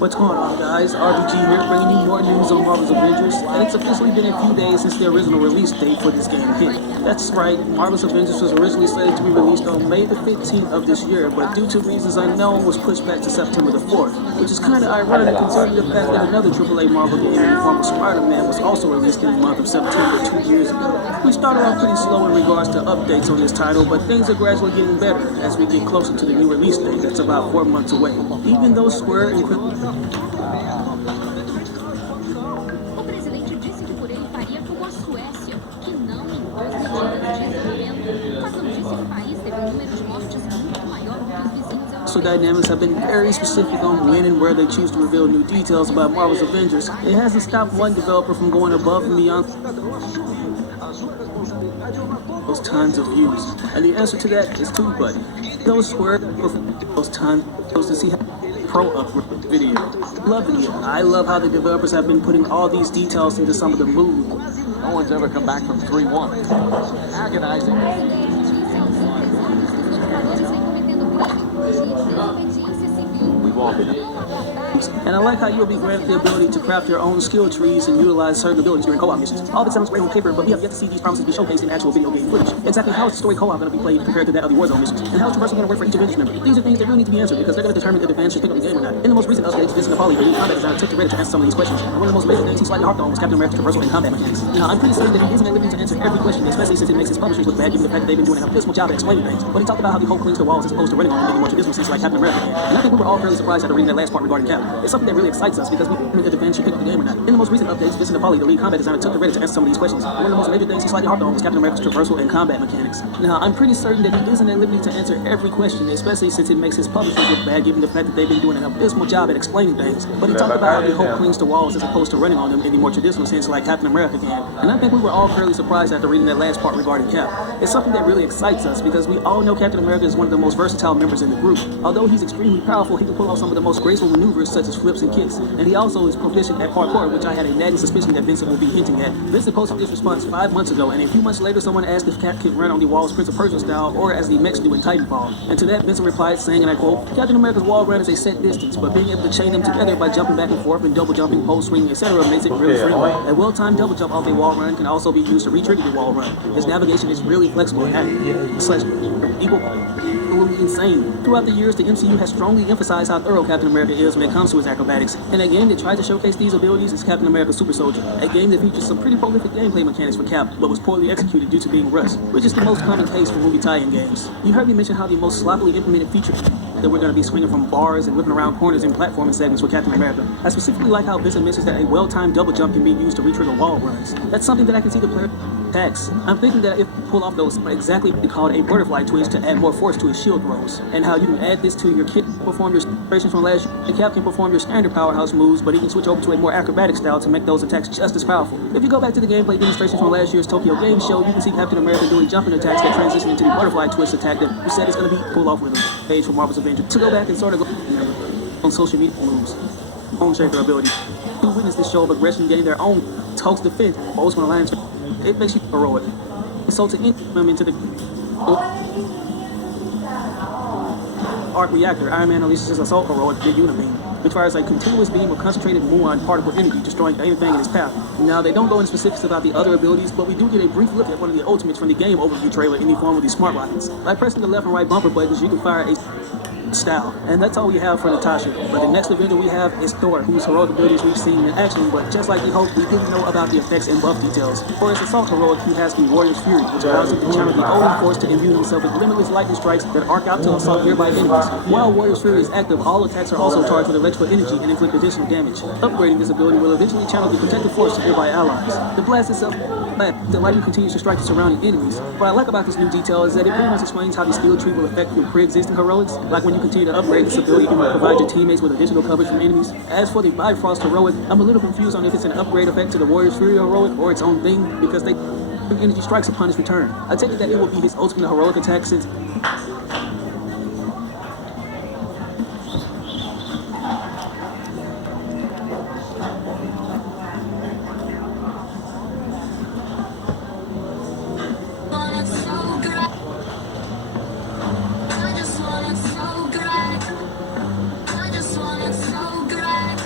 What's going on, guys? RBG here, bringing you more news on Marvel's Avengers, and it's officially been a few days since the original release date for this game hit. That's right, Marvel's Avengers was originally slated to be released on May the 15th of this year, but due to reasons unknown was pushed back to September the 4th, which is kind of ironic considering the fact that another AAA Marvel game in the form of Spider-Man was also released in the month of September 2 years ago. We started off pretty slow in regards to updates on this title, but things are gradually getting better as we get closer to the new release date that's about 4 months away. Even though Square and O presidente disse que por ele faria como a Suécia, que não impôs medidas de isolamento, mas não disse que o país teve número de mortes muito maior do que os vizinhos europeus. So Dynamics have been very specific on when and where they choose to reveal new details about Marvel's Avengers. It hasn't stopped one developer from going above and beyond those tons of views. And the answer to that is two, buddy. Those Square those tons to see pro upgrade video. Loving it. I love how the developers have been putting all these details into some of the moves. No one's ever come back from 3-1. Agonizing. We've all been And I like how you'll be granted the ability to craft your own skill trees and utilize certain abilities during co-op missions. All that sounds great on paper, but we have yet to see these promises be showcased in actual video game footage. Exactly how is the story co-op going to be played compared to that of the Warzone missions? And how is traversal going to work for each Avengers member? These are things that really need to be answered because they're going to determine if the fans should pick up the game or not. In the most recent updates, Vincent Napoli, the lead combat designer, took to Reddit to answer some of these questions. And one of the most major things he slightly harped on was Captain America's traversal and combat mechanics. Now, I'm pretty certain that he isn't at liberty to answer every question, especially since it makes his publishers look bad given the fact that they've been doing an abysmal job at explaining things. But he talked about how the whole clings to walls as opposed to running on them in a more traditional sense like Captain America did. And I think we were all fairly surprised after reading that last part regarding Cap. It's something that really excites us because we think that the fans should pick up the game or not. In the most recent updates, Vincent Napoli, the lead combat designer, took to Reddit to answer some of these questions. One of the most major things he slightly harped on was Captain America's traversal and combat mechanics. Now, I'm pretty certain that he isn't at liberty to answer every question, especially since it makes his publishers look bad given the fact that they've been doing an abysmal job at explaining things. But he talked about how the Hulk clings to walls as opposed to running on them in the more traditional sense like Captain America can. And I think we were all fairly surprised after reading that last part regarding Cap. It's something that really excites us because we all know Captain America is one of the most versatile members in the group. Although he's extremely powerful, he can pull off some of the most graceful maneuvers such as flips and kicks. And he also is proficient at parkour, which I had a nagging suspicion that Vincent will be hinting at. Vincent posted this response 5 months ago, and a few months later someone asked if Cap could run on the walls Prince of Persia style or as the mechs do in Titanfall. And to that Vincent replied saying, and I quote, Captain America's wall run is a set distance, but being able to chain them together by jumping back and forth and double jumping, pole swinging, etc. makes it really friendly. A well-timed double jump off a wall run can also be used to re-trigger the wall run. His navigation is really flexible and equally insane. Throughout the years, the MCU has strongly emphasized how thorough Captain America is when it comes to his acrobatics, and a game that tried to showcase these abilities is Captain America Super Soldier, a game that features some pretty prolific gameplay mechanics for Cap, but was poorly executed due to being rushed, which is the most common case for movie tie-in games. You heard me mention how the most sloppily implemented feature that we're going to be swinging from bars and whipping around corners in platforming segments with Captain America. I specifically like how Vincent mentions that a well-timed double jump can be used to re-trigger wall runs. That's something that I can see the player attacks. I'm thinking that if you pull off those exactly called a butterfly twist to add more force to his shield throws, and how you can add this to your kit to perform your inspirations from last year. The Cap can perform your standard powerhouse moves, but he can switch over to a more acrobatic style to make those attacks just as powerful. If you go back to the gameplay demonstrations from last year's Tokyo Game Show, you can see Captain America doing jumping attacks that transition into the butterfly twist attack that you said is going to be pulled off with a page for Marvel's Avengers. To go back and sort of go on social media moves, home shaker ability. You witness this show of aggression getting their own Hulk's defense, both from Alliance. It makes you heroic. So to enter them into the arc reactor, Iron Man unleashes his assault heroic big unibeam, which fires a continuous beam of concentrated muon particle energy, destroying anything in its path. Now, they don't go into specifics about the other abilities, but we do get a brief look at one of the ultimates from the game overview trailer in the form of these smart rockets. By pressing the left and right bumper buttons, you can fire a style. And that's all we have for Natasha. But the next Avenger we have is Thor, whose heroic abilities we've seen in action, but just like we hoped, we didn't know about the effects and buff details. For his assault heroic, he has the Warrior's Fury, which allows him to channel the Odin force to imbue himself with limitless lightning strikes that arc out to assault nearby enemies. While Warrior's Fury is active, all attacks are also charged with electrical energy and inflict additional damage. Upgrading this ability will eventually channel the protective force to nearby allies. The blast itself, the lightning continues to strike the surrounding enemies. What I like about this new detail is that it pretty much explains how the skill tree will affect your pre-existing heroics, like when you continue to upgrade this ability, it will provide your teammates with additional coverage from enemies. As for the Bifrost heroic, I'm a little confused on if it's an upgrade effect to the Warrior's Fury heroic or its own thing, because they energy strikes upon his return. I take it that it will be his ultimate heroic attack since I just want it so good.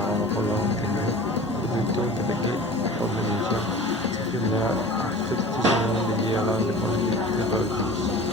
volontairement with the tool to negate combination. Similar activities around the year along the conductible use.